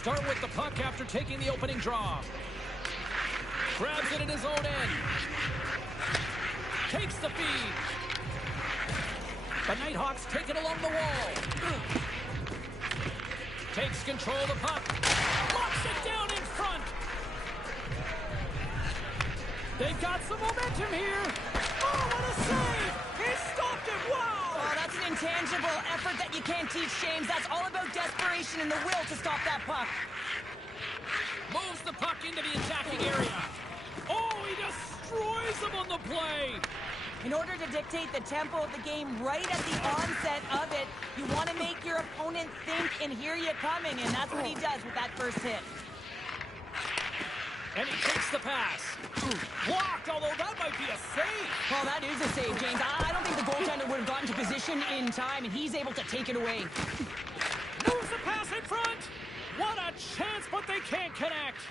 Start with the puck after taking the opening draw. Grabs it in his own end. Takes the feed. The Nighthawks take it along the wall. Takes control of the puck. Locks it down in front. They've got some momentum here. Oh, what a save! He stopped it! Wow! Oh, that's an intangible effort that you can't teach, James. That's all about desperation and the will to stop that puck. Moves the puck into the attacking area. Oh, he destroys them on the play. In order to dictate the tempo of the game right at the onset of it, you want to make your opponent think and hear you coming, and that's what he does with that first hit. And he takes the pass. Blocked, although that might be a save. Well, that is a save, James. I don't think the goaltender would have gotten to position in time, and he's able to take it away. Moves the pass in front. What a chance, but they can't connect.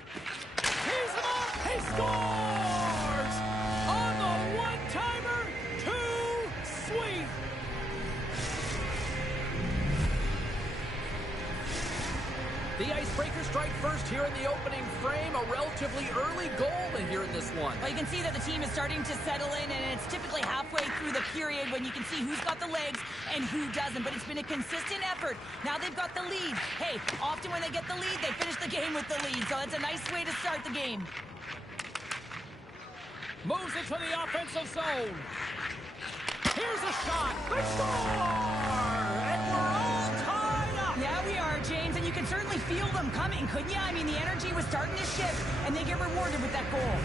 He's up. He scores! On the one-timer. Too sweet. The Icebreakers strike first here in the opening frame. A relatively early goal here in this one. Well, you can see that the team is starting to settle in, and it's typically halfway through the period when you can see who's got the legs and who doesn't. But it's been a consistent effort. Now they've got the lead. Hey, often when they get the lead, they finish the game with the lead. So it's a nice way to start the game. Moves it to the offensive zone. Here's a shot. They score! And we're all tied up. Yeah, we are, James, and you can certainly feel them coming, couldn't you? I mean, the energy was starting to shift, and they get rewarded with that goal.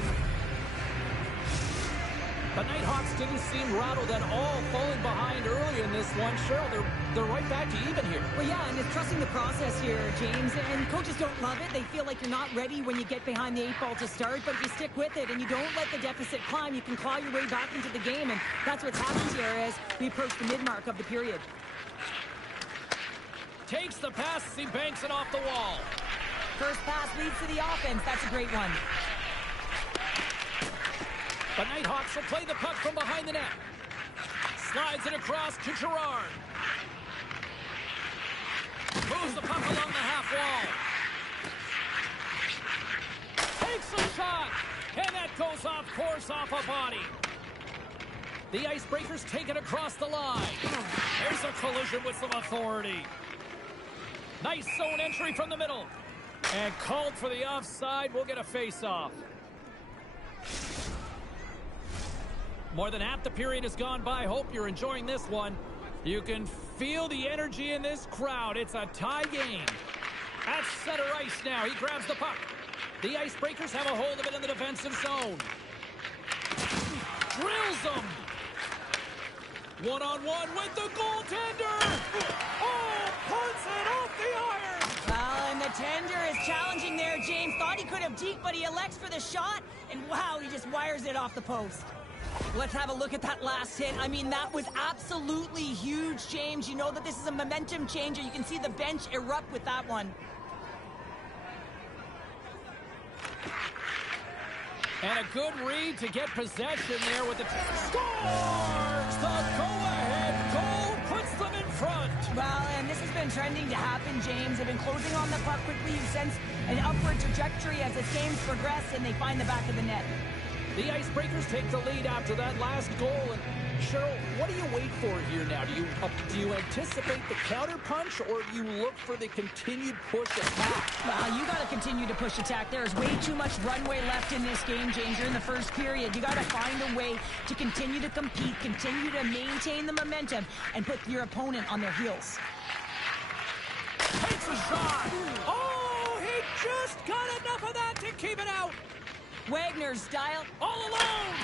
The Nighthawks didn't seem rattled at all, falling behind early in this one. Cheryl, they're right back to even here. Well, yeah, and it's trusting the process here, James, and coaches don't love it. They feel like you're not ready when you get behind the 8 ball to start, but if you stick with it and you don't let the deficit climb, you can claw your way back into the game, and that's what's happened here as we approach the mid-mark of the period. Takes the pass as he banks it off the wall. First pass leads to the offense. That's a great one. The Nighthawks will play the puck from behind the net. Slides it across to Gerard. Moves the puck along the half wall. Takes a shot. And that goes off course off a body. The Icebreakers take it across the line. There's a collision with some authority. Nice zone entry from the middle. And called for the offside. We'll get a face-off. More than half the period has gone by. Hope you're enjoying this one. You can feel the energy in this crowd. It's a tie game. At center ice now. He grabs the puck. The Icebreakers have a hold of it in the defensive zone. Drills them. One-on-one with the goaltender. Oh, puts it off the iron. Well, and the tender is challenging there. James thought he could have deked, but he elects for the shot. And wow, he just wires it off the post. Let's have a look at that last hit. I mean, that was absolutely huge, James. You know that this is a momentum changer. You can see the bench erupt with that one. And a good read to get possession there with the... Scores! The go-ahead goal puts them in front. Well, and this has been trending to happen, James. They've been closing on the puck quickly. You've sensed an upward trajectory as this game's progressed, and they find the back of the net. The Icebreakers take the lead after that last goal. And Cheryl, what do you wait for here now? Do you anticipate the counter punch, or do you look for the continued push attack? Well, you got to continue to push attack. There is way too much runway left in this game, James. You're in the first period. You got to find a way to continue to compete, continue to maintain the momentum, and put your opponent on their heels. Takes a shot. Oh, he just got enough of that to keep it out. Wagner's style. All alone.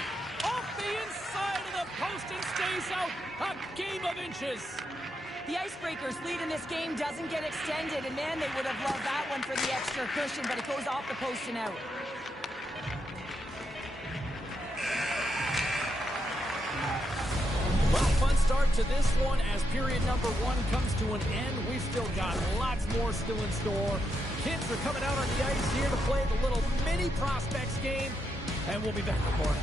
Off the inside of the post and stays out. A game of inches. The Icebreakers' lead in this game doesn't get extended, and man, they would have loved that one for the extra cushion, but it goes off the post and out. Well, fun start to this one as period number 1 comes to an end. We've still got lots more still in store. Kids are coming out on the ice here to play the little mini prospects game, and we'll be back with more.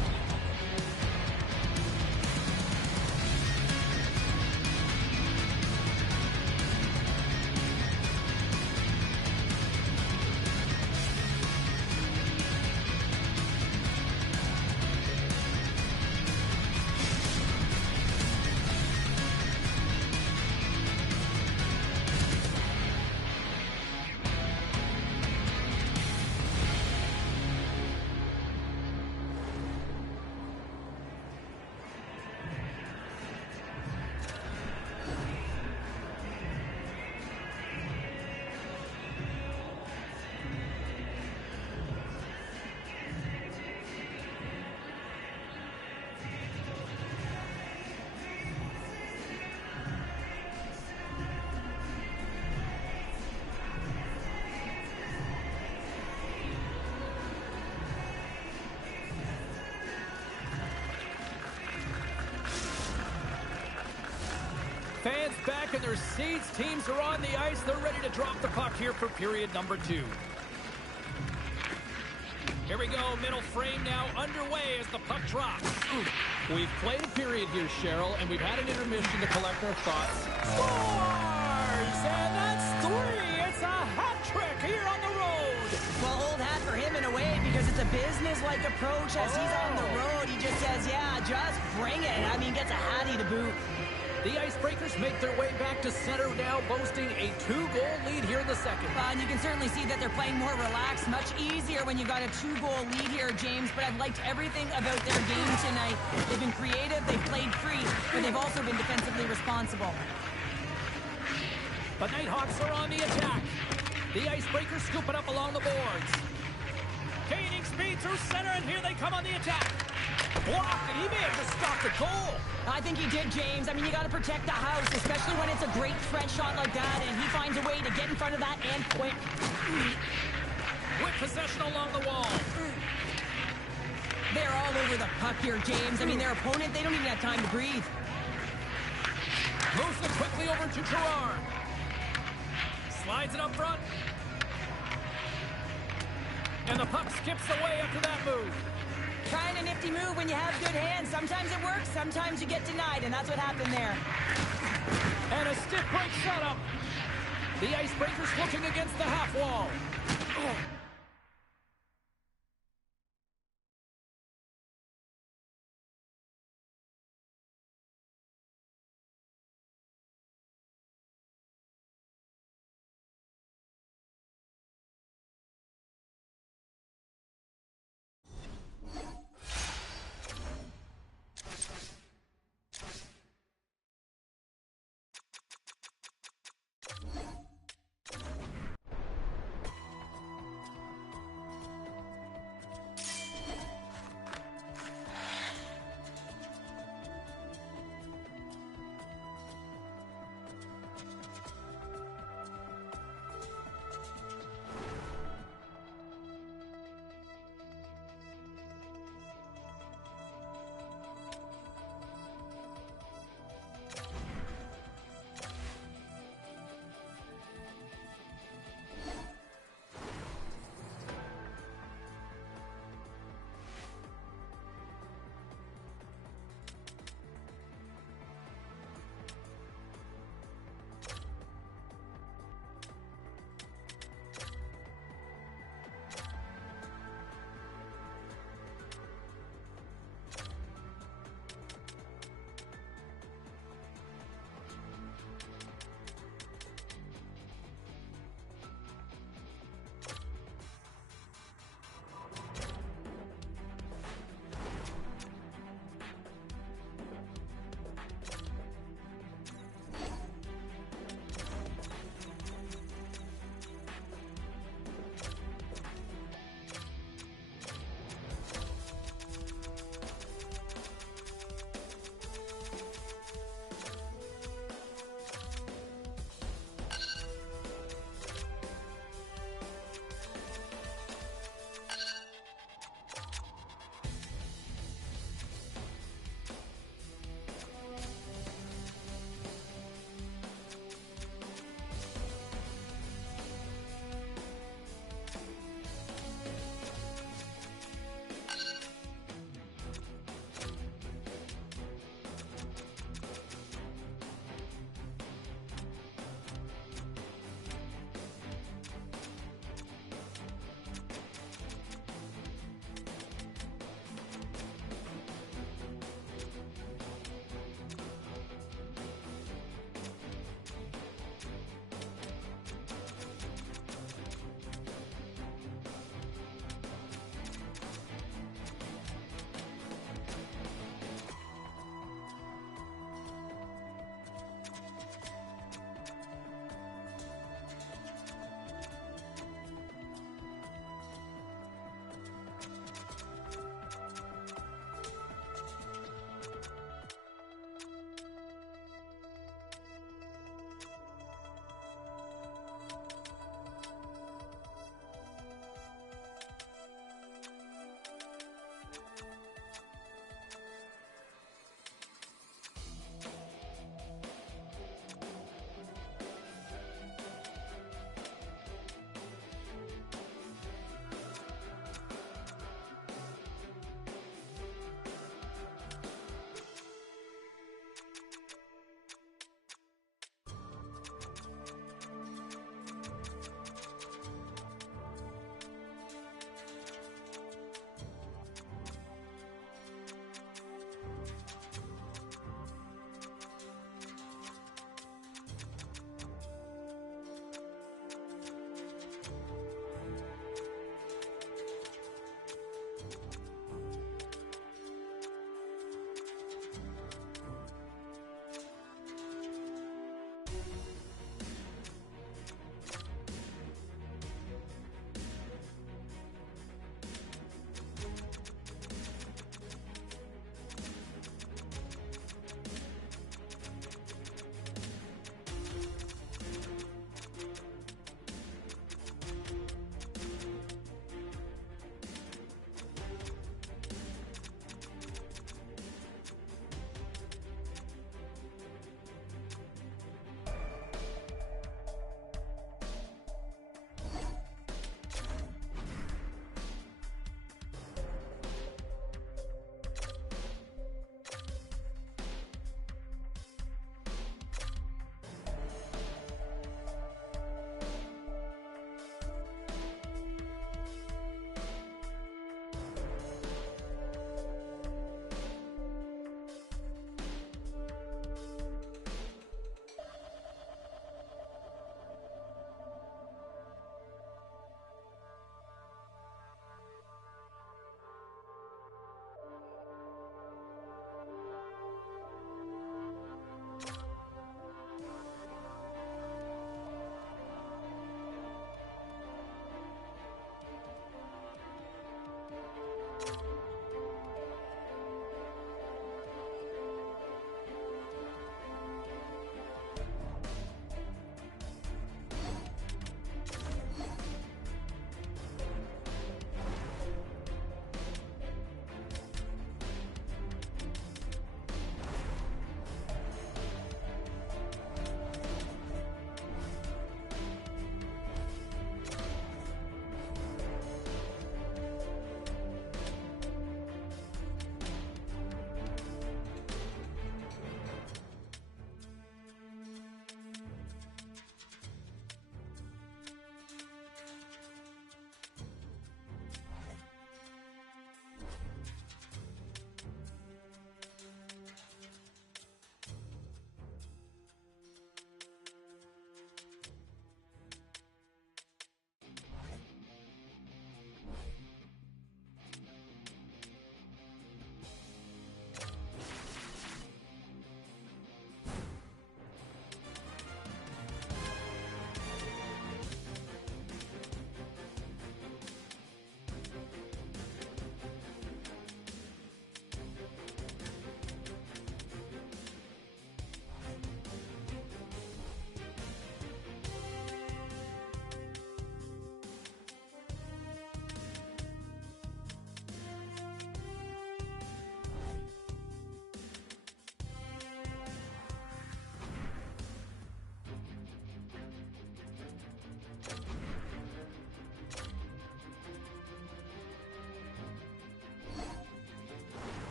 back in their seats. Teams are on the ice. They're ready to drop the puck here for period number 2. Here we go. Middle frame now underway as the puck drops. We've played a period here, Cheryl, and we've had an intermission to collect our thoughts. Scores! And that's 3. It's a hat trick here on the road. Well, old hat for him in a way because it's a business-like approach as he's on the road. He just says, yeah, just bring it. I mean, gets a hattie to boot. The Icebreakers make their way back to center now, boasting a 2-goal lead here in the second. And you can certainly see that they're playing more relaxed, much easier when you got a 2-goal lead here, James. But I've liked everything about their game tonight. They've been creative, they've played free, but they've also been defensively responsible. The Nighthawks are on the attack. The Icebreakers scoop it up along the boards. Gaining speed through center, and here they come on the attack. Blocked, and he may have just stopped a goal. I think he did, James. I mean, you got to protect the house, especially when it's a great French shot like that, and he finds a way to get in front of that and quick. With possession along the wall. They're all over the puck here, James. I mean, their opponent, they don't even have time to breathe. Moves it quickly over to Gerard. Slides it up front. And the puck skips away after that move. Kind of nifty move when you have good hands. Sometimes it works, sometimes you get denied, and that's what happened there. And a stiff break setup. The Icebreakers looking against the half wall.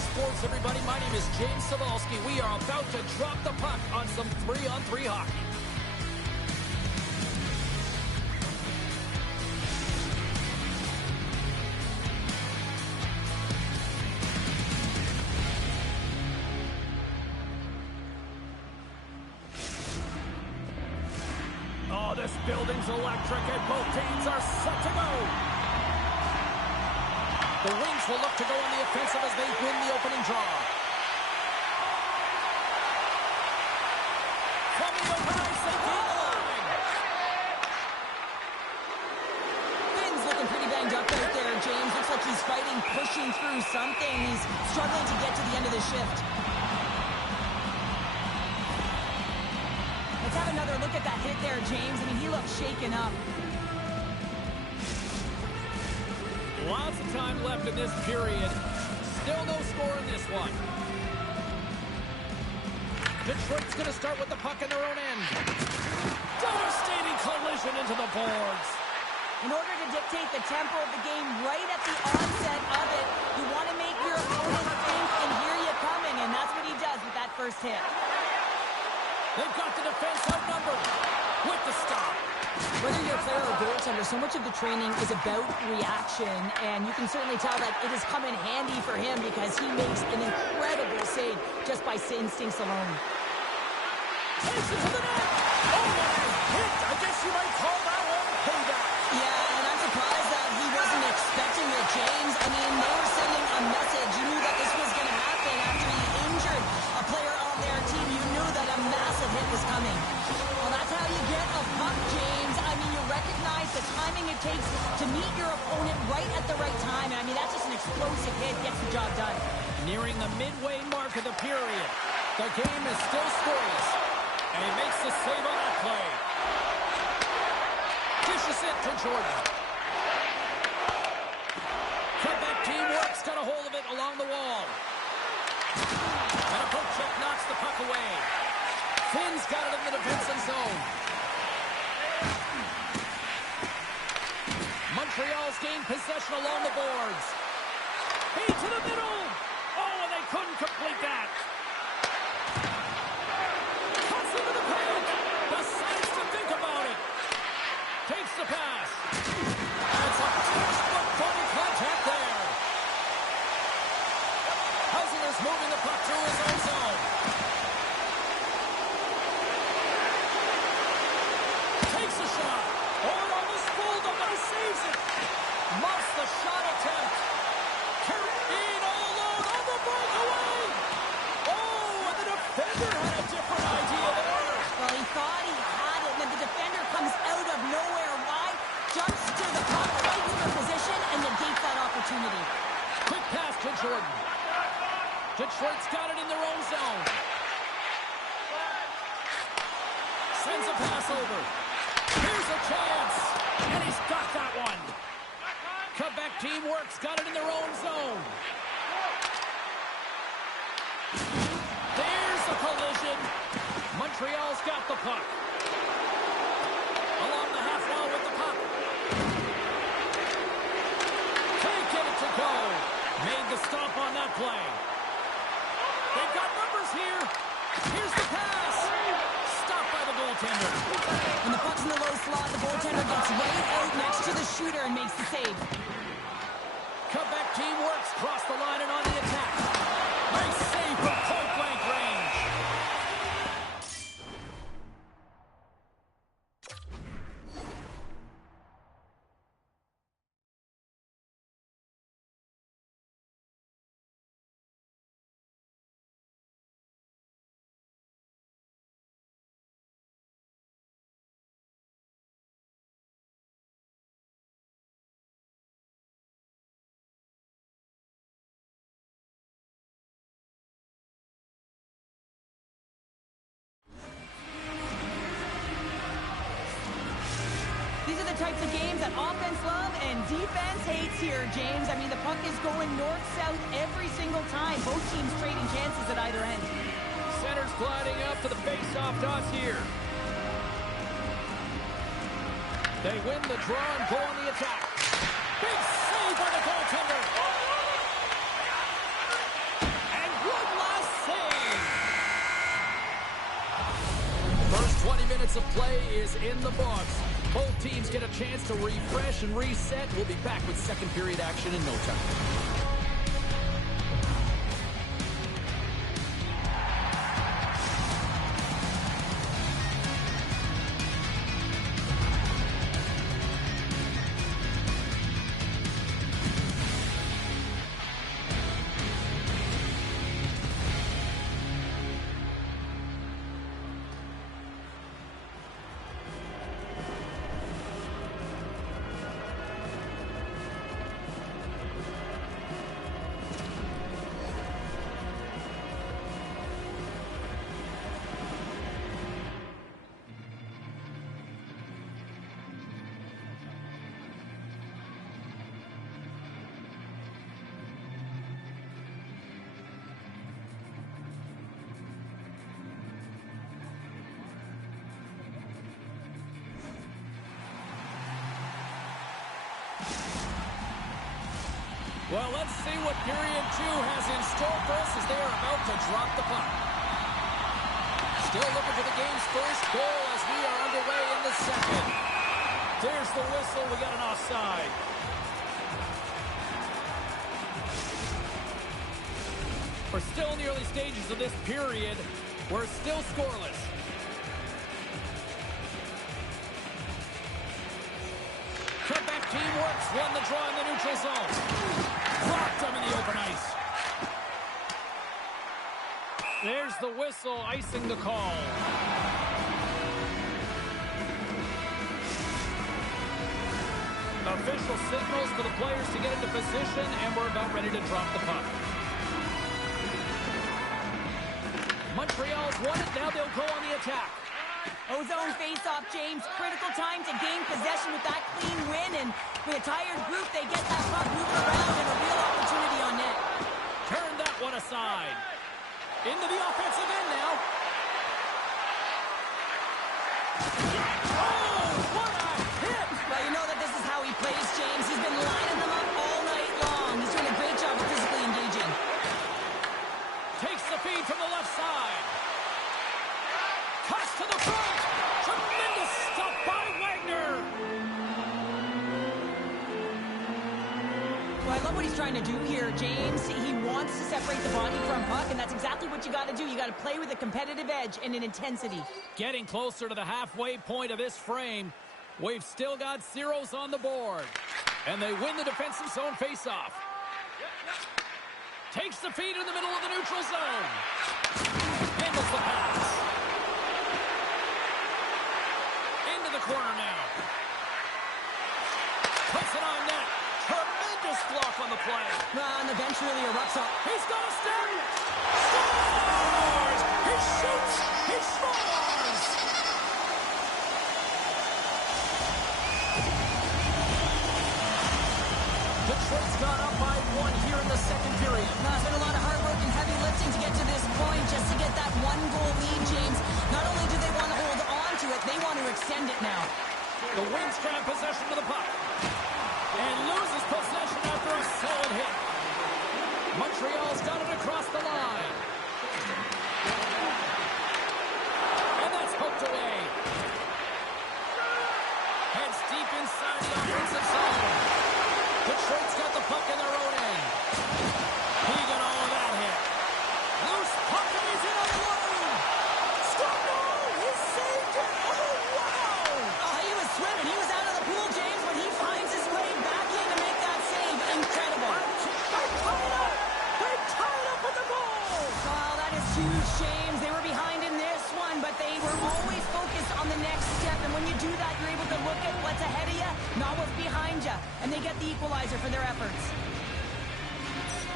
Sports, everybody. My name is James Cebulski. We are about to drop the puck on some 3-on-3 hockey. Oh, this building's electric and both teams are set to go. The Wings will look to go on the offensive as they win the opening draw. From the open ice, they gain the line. Finn's looking pretty banged up out there, James. Looks like he's fighting, pushing through something. He's struggling to get to the end of the shift. Let's have another look at that hit there, James. I mean, he looks shaken up. Lots of time left in this period. Still no score in this one. Detroit's going to start with the puck in their own end. Devastating collision into the boards. In order to dictate the tempo of the game right at the onset of it, you want to make your opponent think and hear you coming, and that's what he does with that first hit. They've got the defense outnumbered with the stop. Whether you're a player or goaltender, so much of the training is about reaction, and you can certainly tell that it has come in handy for him because he makes an incredible save just by instincts alone. Takes it to the net. Oh, what a hit. I guess you might call that one payback. Yeah, and I'm surprised that he wasn't expecting it, James. I mean, they were sending a message. You knew that this was going to happen after he injured a player on their team. You knew that a massive hit was coming. Well, that's how you get a puck, James. I mean, you recognize the timing it takes to meet your opponent right at the right time. And I mean, that's just an explosive hit, gets the job done. Nearing the midway mark of the period. The game is still scoreless. And he makes the save on that play. Dishes it to Jordan. Quebec teamwork's got a hold of it along the wall. And a poke check knocks the puck away. Finn's got it in the defensive zone. Montreal's gained possession along the boards. Feed to the middle. Oh, and they couldn't complete that. Cuts into the paint. Decides to think about it. Takes the pass. That's a textbook body contact there. Hauser's moving the puck through his own zone. Takes a shot. Oh, it almost fooled him, but he saves it. Muffs the shot attempt. Carried in all alone on the breakaway. Oh, and the defender had a different idea there. Well, he thought he had it, and then the defender comes out of nowhere wide, jumps to the puck, fights for position, and negates that opportunity. Quick pass to Jordan. Detroit's got it in their own zone. Sends a pass over. Here's a chance. And he's got that one. Quebec teamwork's got it in their own zone. There's a collision. Montreal's got the puck. Along the half wall with the puck. Can't get it to go. Made the stop on that play. They've got numbers here. Here's the pass. Stopped by the goaltender. When the puck's in the low slot, the goaltender gets right out next to the shooter and makes the save. Quebec teamwork's cross the line and on the attack. Nice save from point-blank range. Types of games that offense love and defense hates here, James. I mean, the puck is going north-south every single time. Both teams trading chances at either end. Center's gliding up to the face-off toss here. They win the draw and go on the attack. Big save by the goaltender. minutes of play is in the books. Both teams get a chance to refresh and reset. We'll be back with second period action in no time. Well, let's see what period 2 has in store for us as they are about to drop the puck. Still looking for the game's first goal as we are underway in the second. There's the whistle. We got an offside. We're still in the early stages of this period. We're still scoreless. Quebec team works. Won the draw in the neutral zone. Dropped him in the open ice. There's the whistle, icing the call. Official signals for the players to get into position, and we're about ready to drop the puck. Montreal's won it. Now they'll go on the attack. Ozone face-off, James. Critical time to gain possession with that clean win, and with a tired group, they get that puck moving around and a real opportunity on net. Turn that one aside. Into the offensive end now. Oh, what a hit! Well, you know that this is how he plays, James. He's been lining them up all night long. He's doing a great job of physically engaging. Takes the feed from the left side. Cuts to the front. Tremendous stop by Wagner. Well, I love what he's trying to do here, James. He wants to separate the body from puck, and that's exactly what you got to do. You got to play with a competitive edge and an intensity. Getting closer to the halfway point of this frame. We've still got zeros on the board. And they win the defensive zone faceoff. Takes the feed in the middle of the neutral zone. Handles the pass. Into the corner now. Puts it on net. Tremendous block on the play. And the bench really erupts up. He's got a step. Scores! He shoots. He scores! Detroit's gone up by 1 here in the second period. It's been a lot of hard work and heavy lifting to get to this point, just to get that 1-goal lead, James. Not only do they want to hold on to it, they want to extend it now. The Wings grab possession of the puck. And loses possession after a solid hit. Montreal's got it across the line. And that's hooked away. Heads deep inside the offensive zone. Detroit's got the puck in their own end. He got all of that hit. Loose puck and he's in on the line. Stop! No! He saved it! Oh, wow! Oh, he was swimming. He was out of the pool, James, but he finds his way back in to make that save. Incredible. They tie it up! They tie it up with the goal! Well, that is huge, James. They were behind in this one, but they were always focused on the next step. And when you do that, you're able to look at what's ahead of you, not what's behind you. And they get the equalizer for their efforts.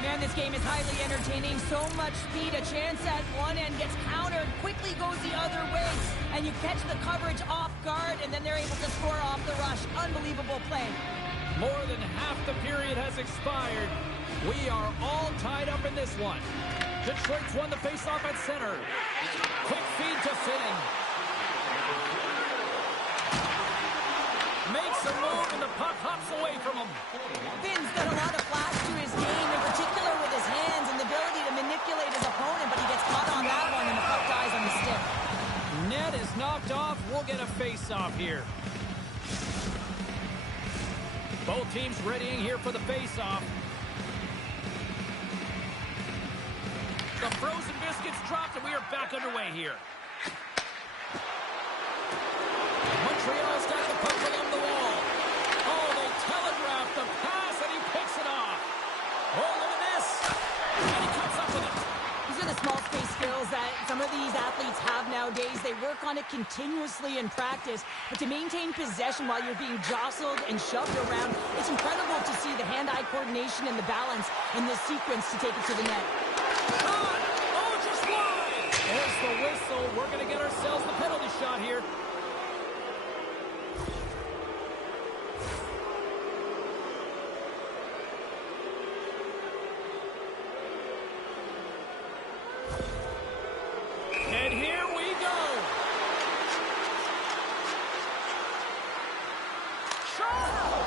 Man, this game is highly entertaining. So much speed. A chance at one end gets countered, quickly goes the other way. And you catch the coverage off guard, and then they're able to score off the rush. Unbelievable play. More than half the period has expired. We are all tied up in this one. Detroit's won the faceoff at center. Quick feed to Finn. Makes a move, and the puck hops away from him. Finn's got a lot of flash to his game, in particular with his hands and the ability to manipulate his opponent, but he gets caught on that one, and the puck dies on the stick. Net is gets knocked off, we'll get a face-off here. Both teams readying here for the face-off. The frozen biscuits dropped, and we are back underway here. Montreal's got the puck along the wall. Oh, they telegraphed the pass, and he picks it off. Oh, look at this. And he comes up with it. These are the small space skills that some of these athletes have nowadays. They work on it continuously in practice, but to maintain possession while you're being jostled and shoved around, it's incredible to see the hand-eye coordination and the balance in this sequence to take it to the net. Oh, just wide. There's the whistle. We're going to get ourselves the penalty shot here. And here we go.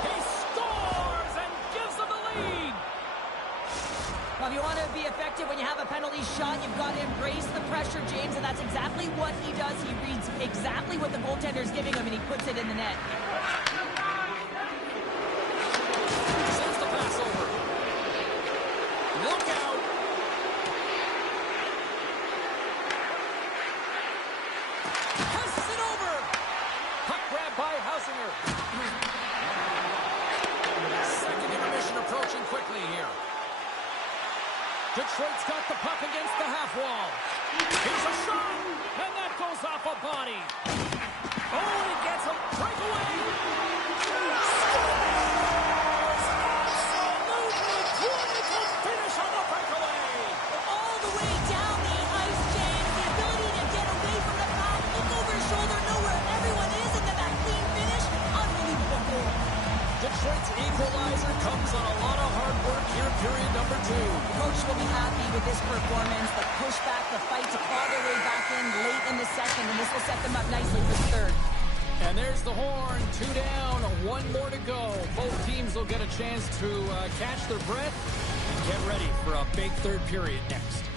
He scores and gives them the lead. Well, if you want to be effective when you have a penalty shot, you've got to embrace the pressure, James, and that's exactly what he does. He reads exactly what the goaltender's giving him, and he puts it in the net. Sends the pass over. Look out. Passes it over. Puck grab by Hausinger. Second intermission approaching quickly here. Detroit's got the puck against the half wall. Here's a shot, and that goes off a body. Oh, he gets a breakaway. Scores! Absolutely clinical finish on the breakaway. All the way down the ice, James. The ability to get away from the puck, look over his shoulder, know where everyone is, and then that clean finish. Unbelievable goal. Detroit's equalizer comes on a lot of hard work here in period number 2. The coach will be happy with this performance. The pushback, the fight to claw their way back in late in the second, and this will set them up nicely for the third. And there's the horn. 2 down, 1 more to go. Both teams will get a chance to catch their breath and get ready for a big third period next.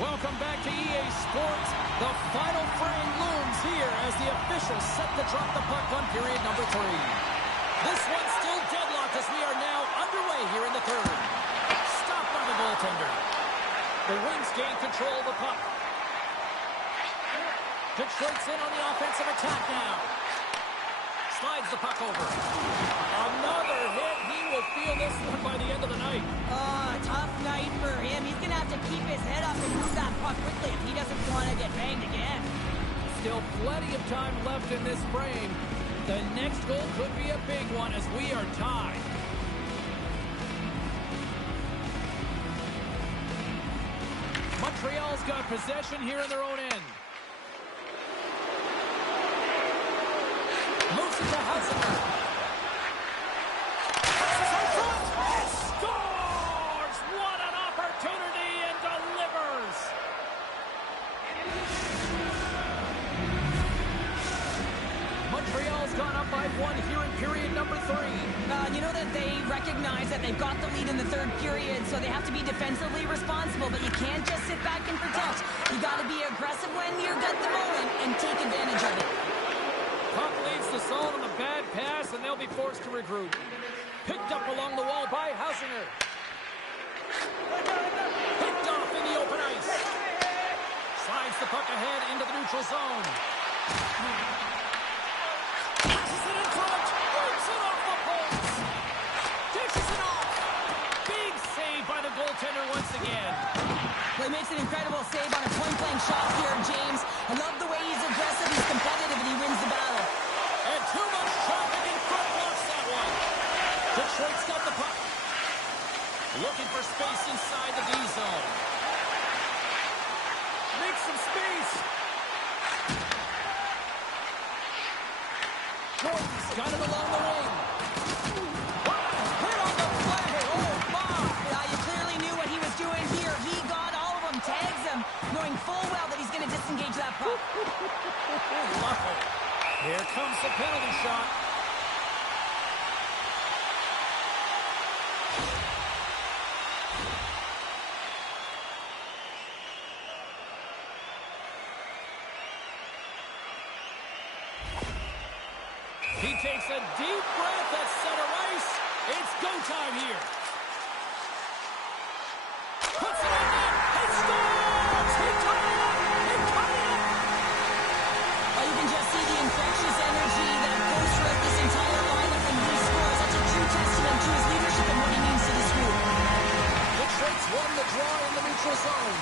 Welcome back to EA Sports. The final frame looms here as the officials set to drop the puck on period number 3. This one's still deadlocked as we are now underway here in the third. Stopped by the goaltender. The Wings gain control of the puck. Detroit's in on the offensive attack now. Slides the puck over. Another hit. He will feel this one by the end of the night. Tough night for him. He's going to have to keep his head up and move that puck quickly if he doesn't want to get banged again. Still plenty of time left in this frame. The next goal could be a big one as we are tied. Montreal's got possession here in their own end. Moves it to Hausinger. Scores! What an opportunity, and delivers! Montreal's gone up by 1 here in period number 3. You know that they recognize that they've got the lead in the third period, so they have to be defensively responsible, but you can't just sit back and protect. You got to be aggressive when you've got the moment and take advantage of it. Puck leaves the zone on a bad pass, and they'll be forced to regroup. Picked up along the wall by Hausinger. Picked off in the open ice. Slides the puck ahead into the neutral zone. Passes it in front. Works it off the post. Dishes it off. Big save by the goaltender once again. Well, he makes an incredible save on a point-blank shot here, James. I love the way he's aggressive, he's competitive, and he wins the battle. And too much traffic in front blocks that one. Detroit's got the puck. Looking for space inside the D zone. Make some space. Jordan's got it along the wing. Hit on the play. Oh, my. Now, you clearly knew what he was doing here. He got all of them, tags them, knowing full well that he's going to disengage that puck. Luckily, here comes the penalty shot. He takes a deep breath at center ice. It's go time here. Puts it in net. He scores! He tied it up! He tied it up! Well, you can just see the infectious energy that goes throughout this entire lineup when he scores. That's a true testament to his leadership and what he means to this group. Detroit's won the draw in the neutral zone.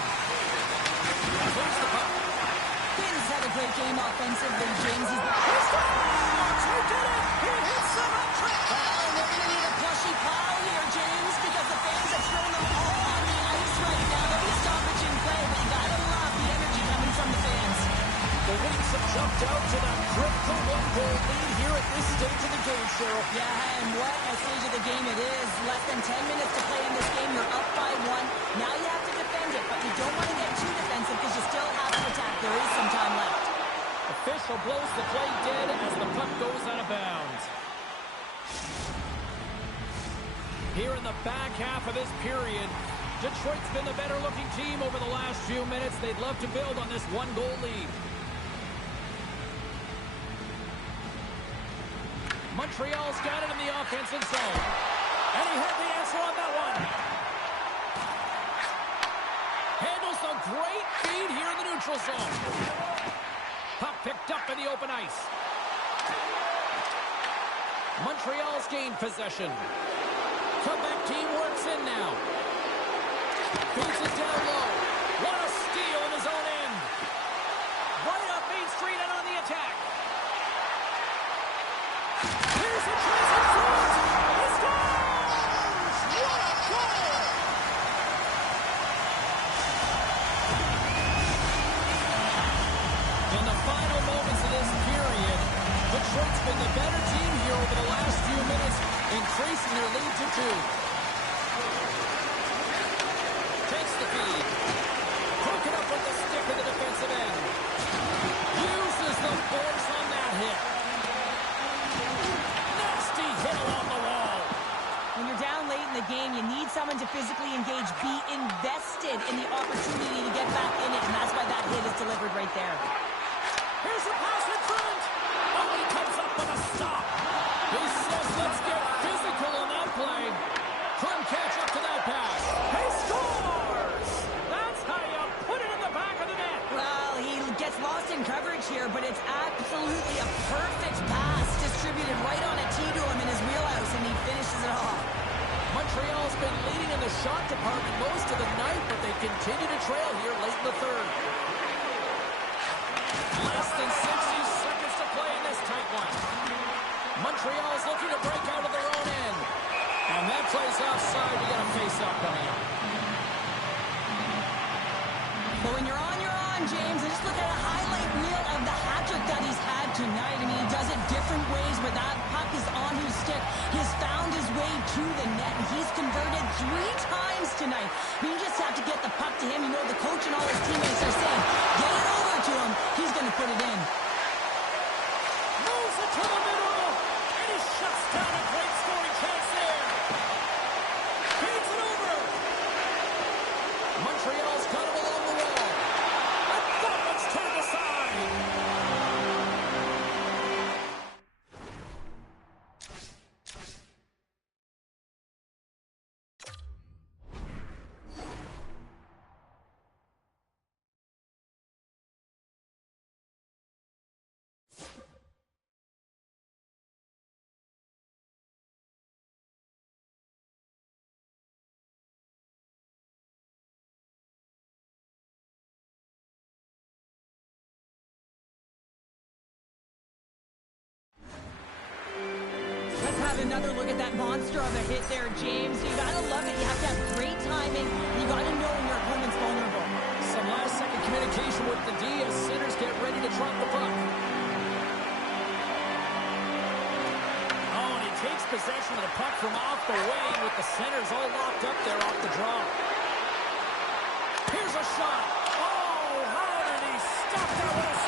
Clears the puck. Finn's had a great game offensively, James. He did it! He hits the hat trick! Well, and they're going to need a plushy pile here, James, because the fans have thrown them all on the ice right now. There'll be stoppage in play, but you gotta love the energy coming from the fans. The Wings have jumped out to that critical one-goal lead here at this stage of the game, Cheryl. Yeah, and what a stage of the game it is. Less than 10 minutes to play in this game. You're up by 1. Now you have to defend it, but you don't want to get too defensive because you still have to attack. There is some time left. Official blows the play dead as the puck goes out of bounds. Here in the back half of this period, Detroit's been the better-looking team over the last few minutes. They'd love to build on this one-goal lead. Montreal's got it in the offensive zone. And he had the answer on that one. Handles a great feed here in the neutral zone. Puck picked up in the open ice. Montreal's gained possession. Comeback team works in now. Feeds it down low. What a steal in his own end. Right up Main Street and on the attack. Here's a chance in front. He scores! What a goal! In the final moments of this period, Detroit's been the better team here over the last few minutes, increasing their lead to 2. Takes the feed. Broken up with the stick in the defensive end. Uses the force on that hit. Nasty hit along the wall. When you're down late in the game, you need someone to physically engage, be invested in the opportunity to get back in it, and that's why that hit is delivered right there. Here's a pass in front. Oh, he comes up with a stop. He says, let's get physical on that play. Couldn't catch up to that pass. He scores! That's how you put it in the back of the net. Well, he gets lost in coverage here, but it's absolutely a perfect pass distributed right on a tee to him in his wheelhouse, and he finishes it off. Montreal's been leading in the shot department most of the night, but they continue to trail here late in the third. Less than 60 seconds to play in this tight one. Montreal's looking to break out of their own end. And that plays offside. We got a face-off coming up. But when you're on, James, and just look at a highlight reel of the hat-trick that he's had tonight. I mean, he does it different ways where that puck is on his stick. He's found his way to the net, and he's converted 3 times tonight. I mean, you just have to get the puck to him. You know, the coach and all his teammates are saying, get it over to him. He's going to put it in. Moves it to the middle, and he shuts down a great scoring chance there. Feeds it over. Montreal's got him along the wall. And that one's turned aside. have another look at that monster of a hit there, James. You gotta love it. You have to have great timing. You gotta know when your opponent's vulnerable. Some last-second communication with the D as centers get ready to drop the puck. Oh, and he takes possession of the puck from off the wing with the centers all locked up there off the draw. Here's a shot. Oh, how did he stop that with a